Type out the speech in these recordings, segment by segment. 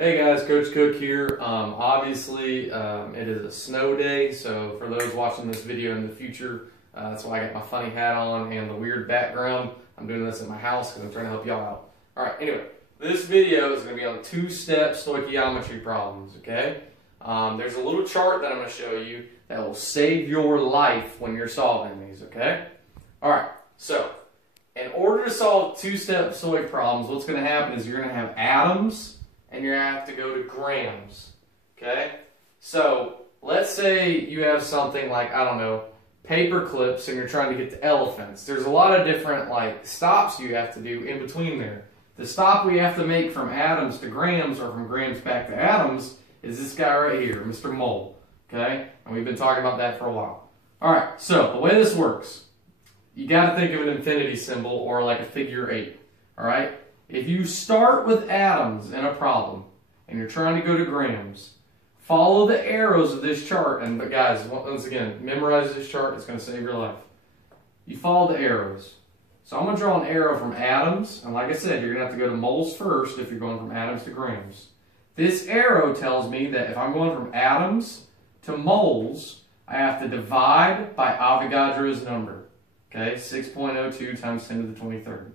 Hey guys, Coach Cook here. Obviously, it is a snow day, so for those watching this video in the future, that's why I got my funny hat on and the weird background. I'm doing this at my house because I'm trying to help y'all out. Alright, anyway, this video is going to be on two-step stoichiometry problems, okay? There's a little chart that I'm going to show you that will save your life when you're solving these, okay? Alright, so in order to solve two-step stoich problems, what's going to happen is you're going to have atoms and you're going to have to go to grams, okay? So let's say you have something like, I don't know, paper clips and you're trying to get to elephants. There's a lot of different like stops you have to do in between there. The stop we have to make from atoms to grams or from grams back to atoms is this guy right here, Mr. Mole, okay? And we've been talking about that for a while. All right, so the way this works, you got to think of an infinity symbol or like a figure 8, all right? If you start with atoms in a problem and you're trying to go to grams, follow the arrows of this chart. And guys, once again, memorize this chart. It's going to save your life. You follow the arrows. So I'm going to draw an arrow from atoms. And like I said, you're going to have to go to moles first if you're going from atoms to grams. This arrow tells me that if I'm going from atoms to moles, I have to divide by Avogadro's number. Okay, 6.02 times 10 to the 23rd.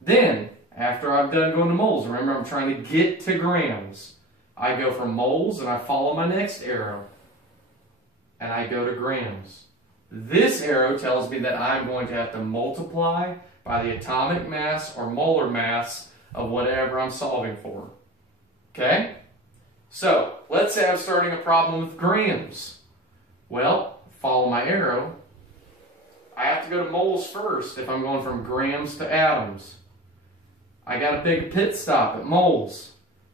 Then, after I've done going to moles, remember I'm trying to get to grams. I go from moles and I follow my next arrow. And I go to grams. This arrow tells me that I'm going to have to multiply by the atomic mass or molar mass of whatever I'm solving for. Okay? So, let's say I'm starting a problem with grams. Well, follow my arrow. I have to go to moles first if I'm going from grams to atoms. I got to pick a pit stop at moles.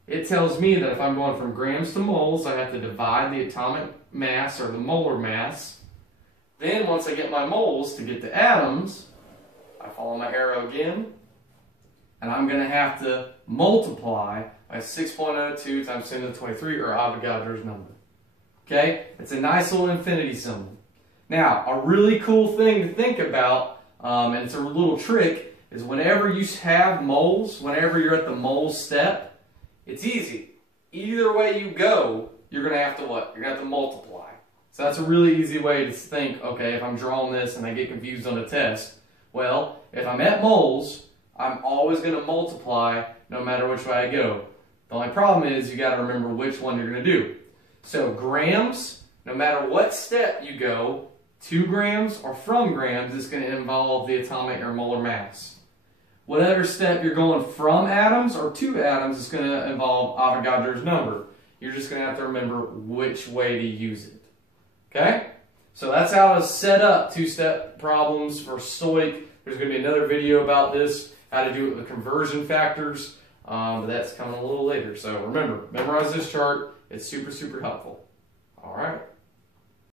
It tells me that if I'm going from grams to moles, I have to divide the atomic mass or the molar mass. Then once I get my moles to get to atoms, I follow my arrow again, and I'm going to have to multiply by 6.02 times 10 to the 23, or Avogadro's number. Okay? It's a nice little infinity symbol. Now, a really cool thing to think about, and it's a little trick, is whenever you have moles, whenever you're at the moles step, it's easy. Either way you go, you're going to have to what? You're going to have to multiply. So that's a really easy way to think, okay, if I'm drawing this and I get confused on a test, well, if I'm at moles, I'm always going to multiply no matter which way I go. The only problem is you got to remember which one you're going to do. So grams, no matter what step you go, 2 grams or from grams, is going to involve the atomic or molar mass. Whatever step you're going from atoms or to atoms is going to involve Avogadro's number. You're just going to have to remember which way to use it. Okay? So that's how to set up two-step problems for stoich. There's going to be another video about this, how to do it with conversion factors. But that's coming a little later. So remember, memorize this chart. It's super, super helpful. All right.